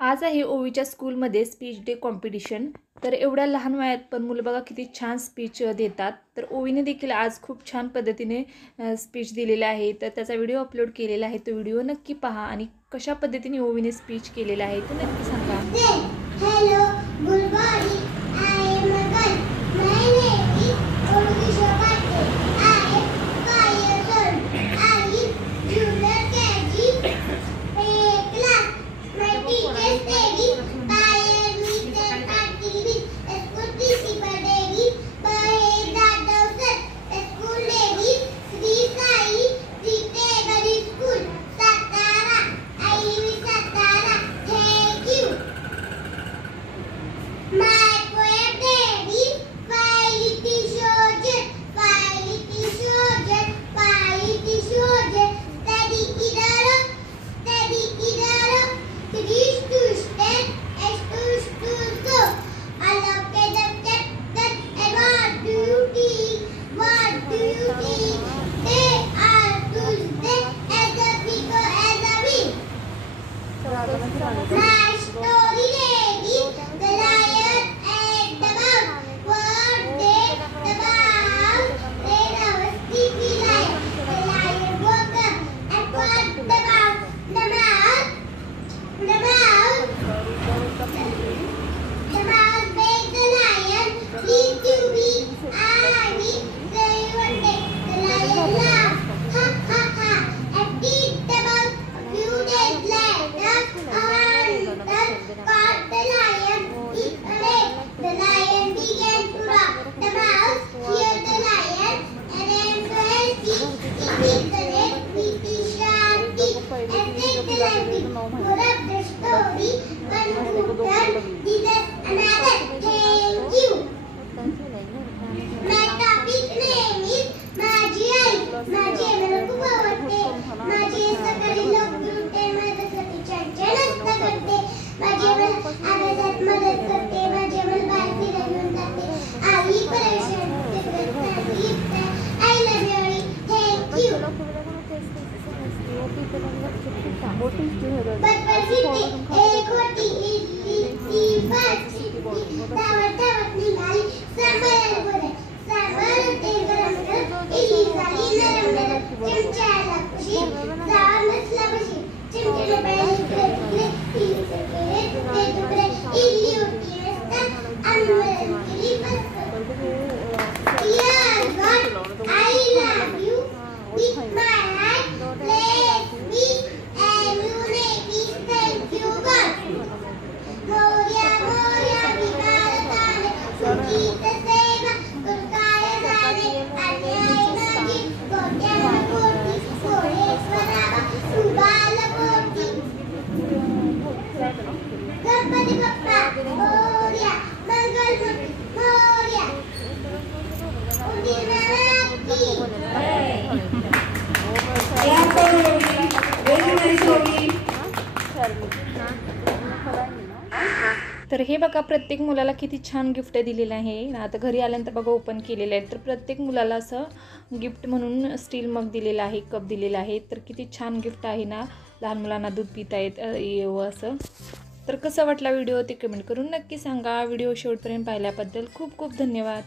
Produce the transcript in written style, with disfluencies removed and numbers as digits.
आज आहे ओवीच्या स्कूलमध्ये स्पीच डे कॉम्पिटिशन। तर एवढ्या लहान वयात पण मुलं बघा किती छान स्पीच देतात। तर ओवीने देखील आज खूप छान पद्धतीने स्पीच दिलेला आहे। तर त्याचा व्हिडिओ अपलोड केलेला आहे, तो व्हिडिओ नक्की पहा आणि कशा पद्धतीने ओवीने स्पीच केलेला आहे ते नक्की सांगा। Hello, good morning, I am a girl, my name is Ovi Shobhate, I am 5 years old, I am junior KG class, my teacher study Bayer with and activity, school principal lady Bayer Jadhav sir, school lady Sri Sai Primary School, Satara, I live in Satara, thank you. My poem name is Five Little Soldiers, Five Little Soldiers, Five Little Soldiers. Steady kidaro, three to stand, S to go. I love the captain and what do you think? What do you think? They are Tuesday as a figure as a wing. My story name is The Lion and the Mouse. One day the mouse ran a sleepy lion. The lion woke up and caught the mouse. The mouse made the lion need to be army. Say one day the lion laughed, ha ha ha, and beat the mouse. A few days later, a hunter caught the lion. He away. The lion began to roar. The mouse feared the lion and ran to help him. He beat the net with his sharp teeth and take the lion. Put up the story. One hunter did another. Thank you. My topic name is माझी आई. माझी आई मला खूप आवडते. माझी आई सकाळी लवकर उठते, माझ्यासाठी छान छान नाश्ता करते. माझी आई मला अभ्यासात मदत करते. माझी आई मला बाहेर फिरायला घेऊन जाते. आई परेशान होते. I love you I. Thank you. बचपन फिरते एक होती इडली भाजी, धावत धावत निघाली सांबार बोले. सांबार ते गरम गरम, इडली झाली नरम नरम. चमच्याला खुशी जावा मसला बशी. चमच्याला पाणी घेतले, इडलीचे केले तुकडे तुकडे. इडली होती मस्त, आंबट केली मस्त. Dear God, I love you with my heart. Bless me and you make me thank you God. Moria Moria vivartane, sukita seva, durgaya zane, anyaya nagi, kotyana koti, kodeshwarava, subala koti. Ganpati Bappa, Moria, Mangal Murti, Moria. तर हे बघा प्रत्येक मुलाला किती छान गिफ्ट दिलेलं आहे ना। आता घरी आल्यानंतर बघा ओपन केलेलं आहे। तर प्रत्येक मुलाला असं गिफ्ट म्हणून स्टील मग दिलेला आहे, कप दिलेला आहे। तर किती छान गिफ्ट आहे ना, लहान मुलांना दूध पिता येतं असं। तर कसं वाटला व्हिडिओ ते कमेंट करून नक्की सांगा। व्हिडिओ शेवटपर्यंत पाहिल्याबद्दल खूप खूप धन्यवाद।